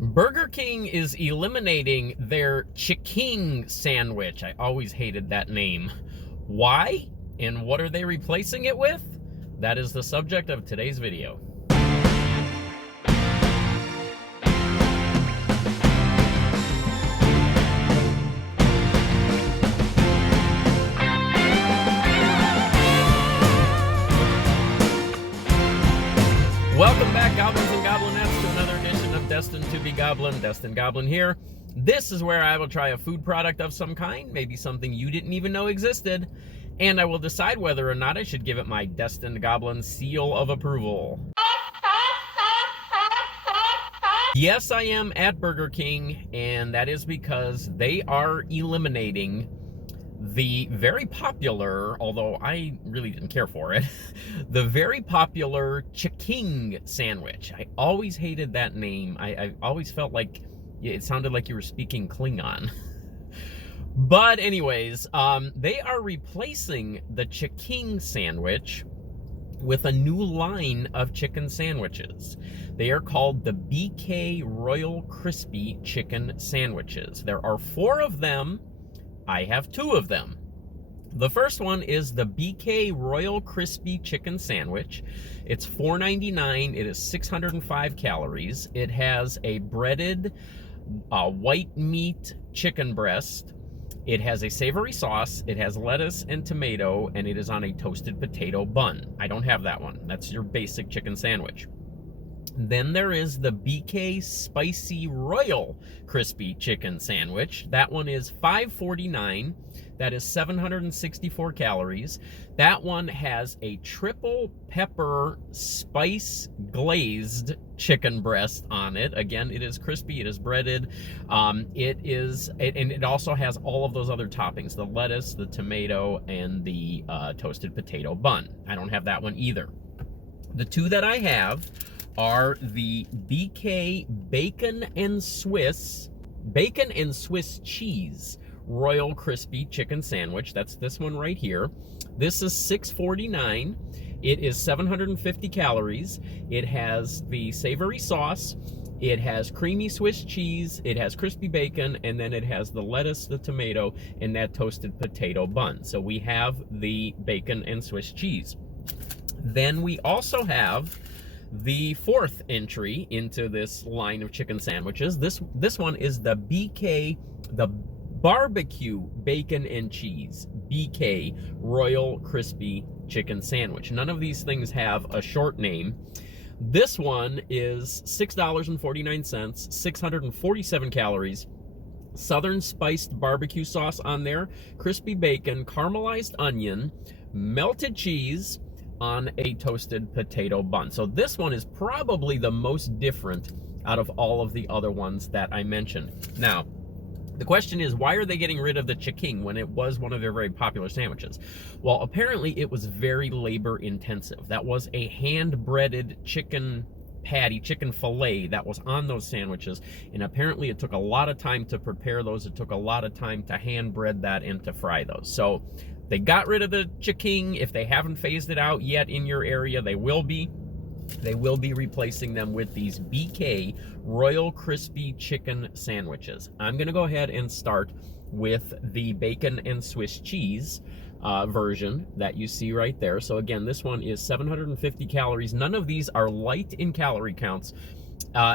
Burger King is eliminating their chicken sandwich. I always hated that name. Why? And what are they replacing it with? That is the subject of today's video. Welcome back, Goblins and Goblinettes, to another edition of Destined to be Goblin. Destined Goblin here. This is where I will try a food product of some kind, maybe something you didn't even know existed, and I will decide whether or not I should give it my Destined Goblin seal of approval. Yes, I am at Burger King, and that is because they are eliminating the very popular, although I really didn't care for it, the very popular chicken sandwich. I always hated that name. I always felt like it sounded like you were speaking Klingon. But anyways, they are replacing the chicken sandwich with a new line of chicken sandwiches. They are called the BK Royal Crispy Chicken Sandwiches. There are 4 of them. I have 2 of them. The first one is the BK Royal Crispy Chicken Sandwich. It's $4.99. It is 605 calories. It has a breaded white meat chicken breast. It has a savory sauce. It has lettuce and tomato, and it is on a toasted potato bun. I don't have that one. That's your basic chicken sandwich. Then there is the BK Spicy Royal Crispy Chicken Sandwich. That one is $5.49. That is 764 calories. That one has a triple pepper spice glazed chicken breast on it. Again, it is crispy, it is breaded. And it also has all of those other toppings, the lettuce, the tomato, and the toasted potato bun. I don't have that one either. The 2 that I have are the BK Bacon and Swiss Cheese Royal Crispy Chicken Sandwich. That's this one right here. This is $6.49. It is 750 calories. It has the savory sauce. It has creamy Swiss cheese. It has crispy bacon, and then it has the lettuce, the tomato, and that toasted potato bun. So we have the bacon and Swiss cheese. Then we also have the 4th entry into this line of chicken sandwiches. This one is the barbecue bacon and cheese BK Royal Crispy Chicken Sandwich. None of these things have a short name. This one is $6.49, 647 calories, southern spiced barbecue sauce on there, crispy bacon, caramelized onion, melted cheese on a toasted potato bun. So this one is probably the most different out of all of the other ones that I mentioned. Now, the question is, why are they getting rid of the chicken when it was one of their very popular sandwiches? Well, apparently it was very labor intensive. That was a hand-breaded chicken patty, chicken fillet that was on those sandwiches, and apparently it took a lot of time to prepare those. It took a lot of time to hand bread that and to fry those. So they got rid of the chicken. If they haven't phased it out yet in your area, they will be. They will be replacing them with these BK Royal Crispy Chicken Sandwiches. I'm going to go ahead and start with the bacon and Swiss cheese version that you see right there. So again, this one is 750 calories. None of these are light in calorie counts,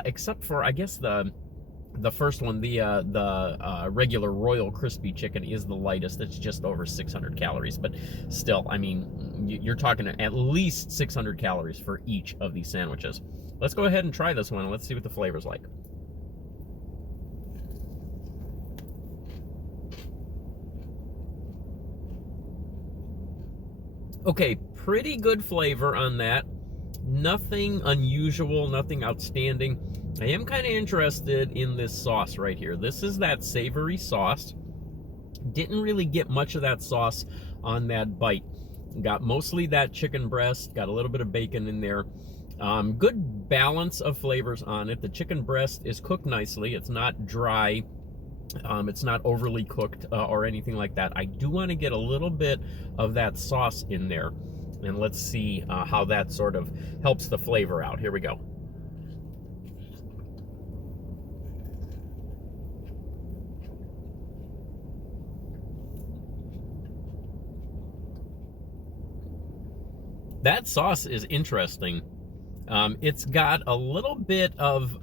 except for, I guess, the first one, the regular Royal Crispy Chicken is the lightest. It's just over 600 calories, but still, I mean, you're talking at least 600 calories for each of these sandwiches. Let's go ahead and try this one, and let's see what the flavor's like. Okay, pretty good flavor on that. Nothing unusual, nothing outstanding. I am kind of interested in this sauce right here. This is that savory sauce. Didn't really get much of that sauce on that bite. Got mostly that chicken breast, got a little bit of bacon in there. Good balance of flavors on it. The chicken breast is cooked nicely. It's not dry. It's not overly cooked or anything like that. I do want to get a little bit of that sauce in there. And let's see how that sort of helps the flavor out. Here we go. That sauce is interesting. It's got a little bit of,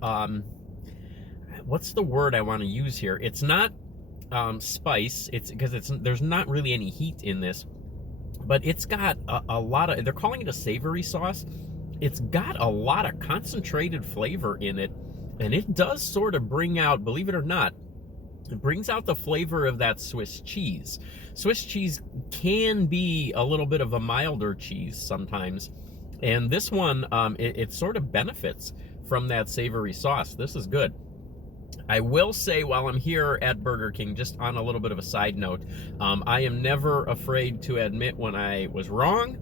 what's the word I want to use here? It's not spice. It's because there's not really any heat in this, but it's got a lot of, they're calling it a savory sauce. It's got a lot of concentrated flavor in it, and it does sort of bring out, believe it or not, it brings out the flavor of that Swiss cheese. Swiss cheese can be a little bit of a milder cheese sometimes, and this one, it sort of benefits from that savory sauce. This is good. I will say, while I'm here at Burger King, just on a little bit of a side note, I am never afraid to admit when I was wrong.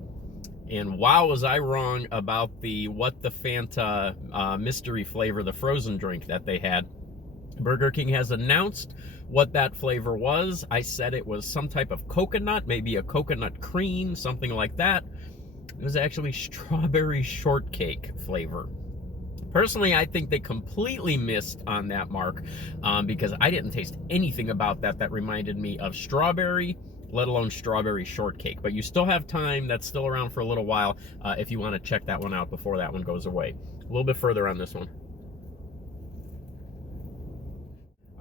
And wow, was I wrong about the What the Fanta mystery flavor, the frozen drink that they had. Burger King has announced what that flavor was. I said it was some type of coconut, maybe a coconut cream, something like that. It was actually strawberry shortcake flavor. Personally, I think they completely missed on that mark, because I didn't taste anything about that reminded me of strawberry, let alone strawberry shortcake. But you still have time. That's still around for a little while if you want to check that one out before that one goes away. A little bit further on this one.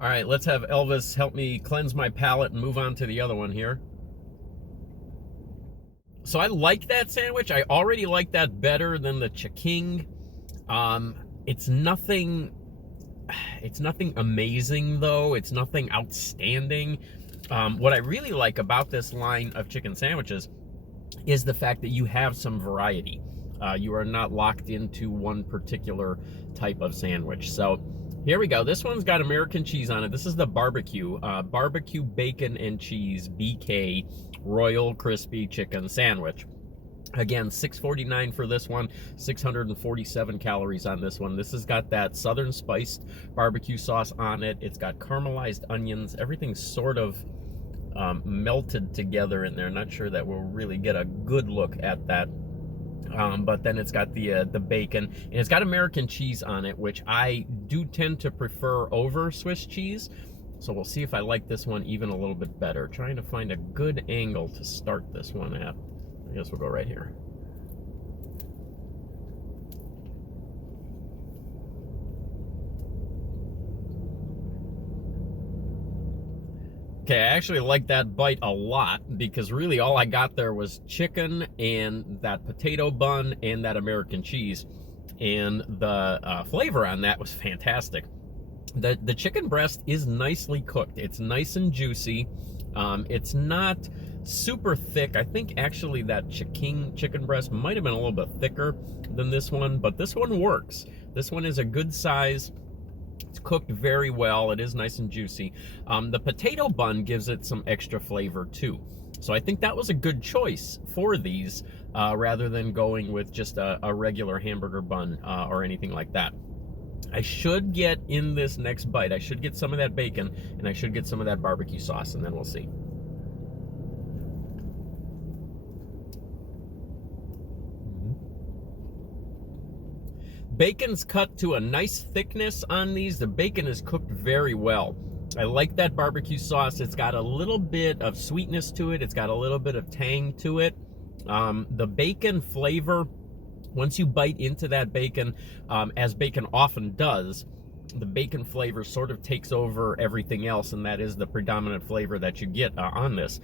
All right, let's have Elvis help me cleanse my palate and move on to the other one here. So I like that sandwich. I already like that better than the Chiking. It's nothing amazing though. It's nothing outstanding. What I really like about this line of chicken sandwiches is the fact that you have some variety. You are not locked into one particular type of sandwich. So here we go. This one's got American cheese on it. This is the barbecue bacon and cheese BK Royal Crispy Chicken Sandwich. Again, $6.49 for this one, 647 calories on this one. This has got that southern spiced barbecue sauce on it. It's got caramelized onions. Everything's sort of melted together in there. Not sure that we'll really get a good look at that. But then it's got the bacon, and it's got American cheese on it, which I do tend to prefer over Swiss cheese. So we'll see if I like this one even a little bit better. Trying to find a good angle to start this one at. I guess we'll go right here. Okay, I actually like that bite a lot because really all I got there was chicken and that potato bun and that American cheese. And the flavor on that was fantastic. The chicken breast is nicely cooked. It's nice and juicy. It's not super thick. I think actually that chicken breast might have been a little bit thicker than this one, but this one works. This one is a good size. It's cooked very well. It is nice and juicy. The potato bun gives it some extra flavor too. So I think that was a good choice for these rather than going with just a regular hamburger bun or anything like that. I should get in this next bite, I should get some of that bacon and I should get some of that barbecue sauce, and then we'll see. Bacon's cut to a nice thickness on these. The bacon is cooked very well. I like that barbecue sauce. It's got a little bit of sweetness to it. It's got a little bit of tang to it. The bacon flavor, once you bite into that bacon, as bacon often does, the bacon flavor sort of takes over everything else, and that is the predominant flavor that you get on this.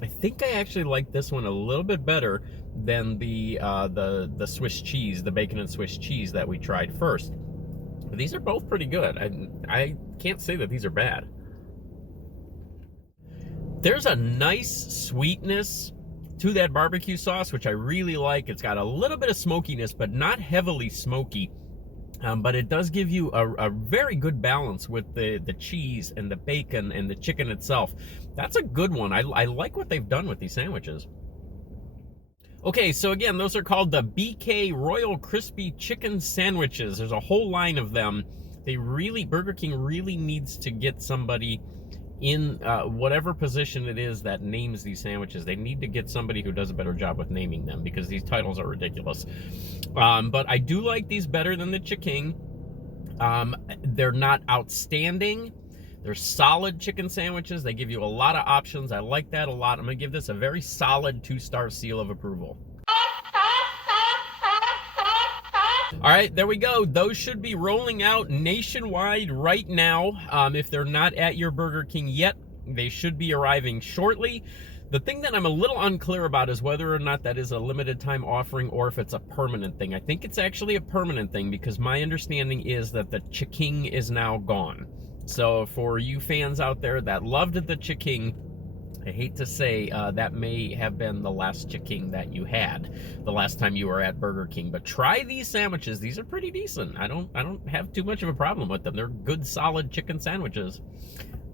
I think I actually like this one a little bit better than the Swiss cheese, the bacon and Swiss cheese that we tried first. But these are both pretty good. I can't say that these are bad. There's a nice sweetness to that barbecue sauce, which I really like. It's got a little bit of smokiness, but not heavily smoky. But it does give you a very good balance with the cheese and the bacon and the chicken itself. That's a good one. I like what they've done with these sandwiches. Okay, so again, those are called the BK Royal Crispy Chicken Sandwiches. There's a whole line of them. Burger King really needs to get somebody in whatever position it is that names these sandwiches. They need to get somebody who does a better job with naming them, because these titles are ridiculous. But I do like these better than the Chiking. They're not outstanding. They're solid chicken sandwiches. They give you a lot of options. I like that a lot. I'm gonna give this a very solid 2-star seal of approval. All right, there we go. Those should be rolling out nationwide right now. If they're not at your Burger King yet, they should be arriving shortly. The thing that I'm a little unclear about is whether or not that is a limited time offering or if it's a permanent thing. I think it's actually a permanent thing because my understanding is that the chicken is now gone. So for you fans out there that loved the chicken, I hate to say that may have been the last chicken that you had the last time you were at Burger King. But try these sandwiches. These are pretty decent. I don't have too much of a problem with them. They're good, solid chicken sandwiches.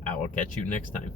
I will catch you next time.